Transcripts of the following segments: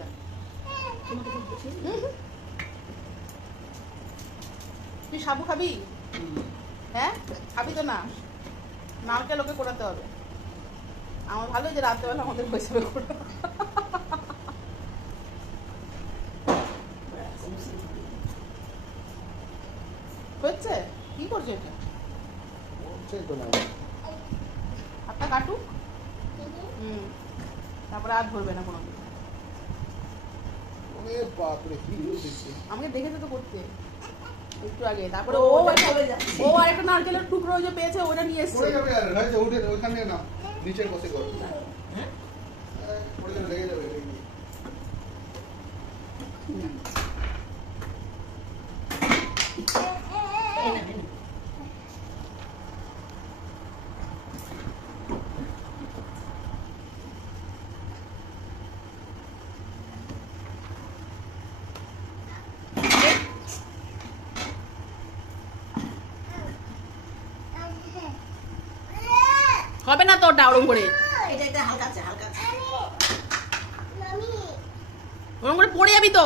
আচ্ছা তুই সাবু খাবি? হ্যাঁ খাবি তো না, নারকেল ওকে করাতে হবে। আমার ভালো যে রাত্রেবেলা আমাদের হিসাবে করে হচ্ছে। কি করছে এটা? হাতটা কাটুক, তারপরে আর ধরবে না কোনোদিন। আমাকে দেখেছে তো করতে একটু আগে, তারপরে ও আর একটা নারকেলের টুকরো যে পেয়েছে ওটা নিয়ে এসছে। ওখানে না নিচে বসে করো, লেগে যাবে। হবে না তো ওটা ওরম করে, ওরম করে পড়ে যাবি তো।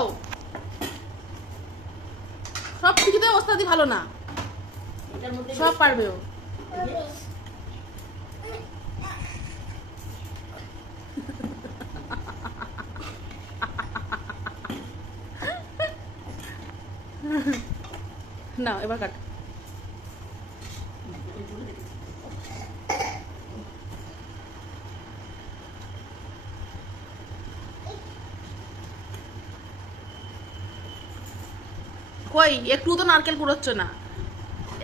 সব কিছুতে ওস্তাদি ভালো না, সব পারবে ও। না এবার কাট। কই একটু তো নারকেল কুড়োচ্ছ না,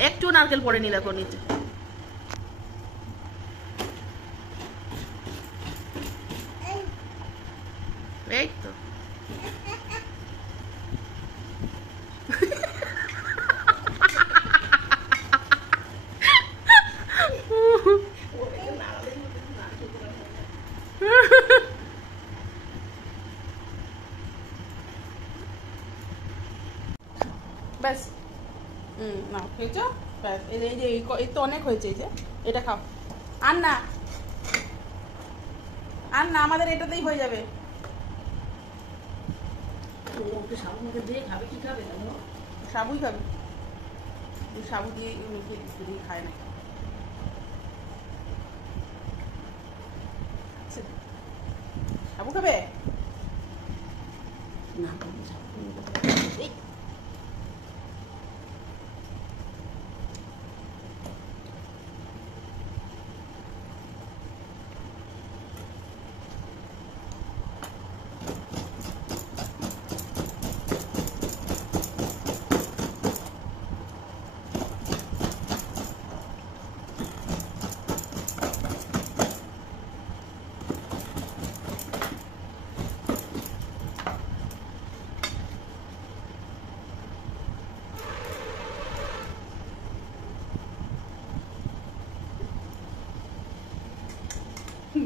একটু নারকেল পড়েনি দেখো নিচে। এই তো ব্যাস। না খেয়েছো ব্যাস, এই যে এই তো অনেক হয়েছে। এই যে এটা খাও, আর না আর না, আমাদের এটাতেই হয়ে যাবে। সাবুই খাবে, সাবু দিয়ে মেখে খায় না। সাবু খাবে না?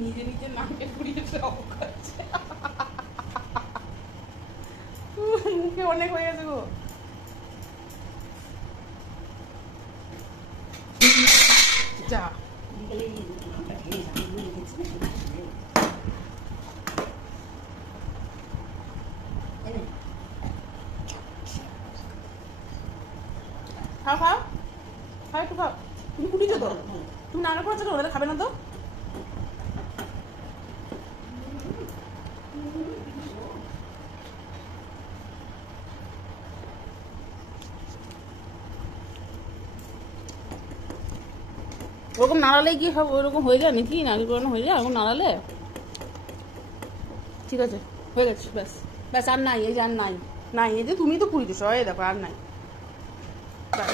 নিজে নিজে নাকে পুড়িয়ে সব করছে, মুখে অনেক হয়ে গেছে গো। যা খাও খাও খাও, একটু খাও। তুমি কুটিছো তো, তুমি নানা করেছো তো, ওরা খাবে না তো। ওরকম নাড়ালে কি সব ওরকম হয়ে যায় নাকি? নাড়ি করানো হয়ে যায় ওরকম নাড়ালে? ঠিক আছে হয়ে গেছে, ব্যাস ব্যাস, আর নাই। এই যে আর নাই, নাই এই যে তুমি তো পুরি দিছো, এই দেখো আর নাই। ব্যাস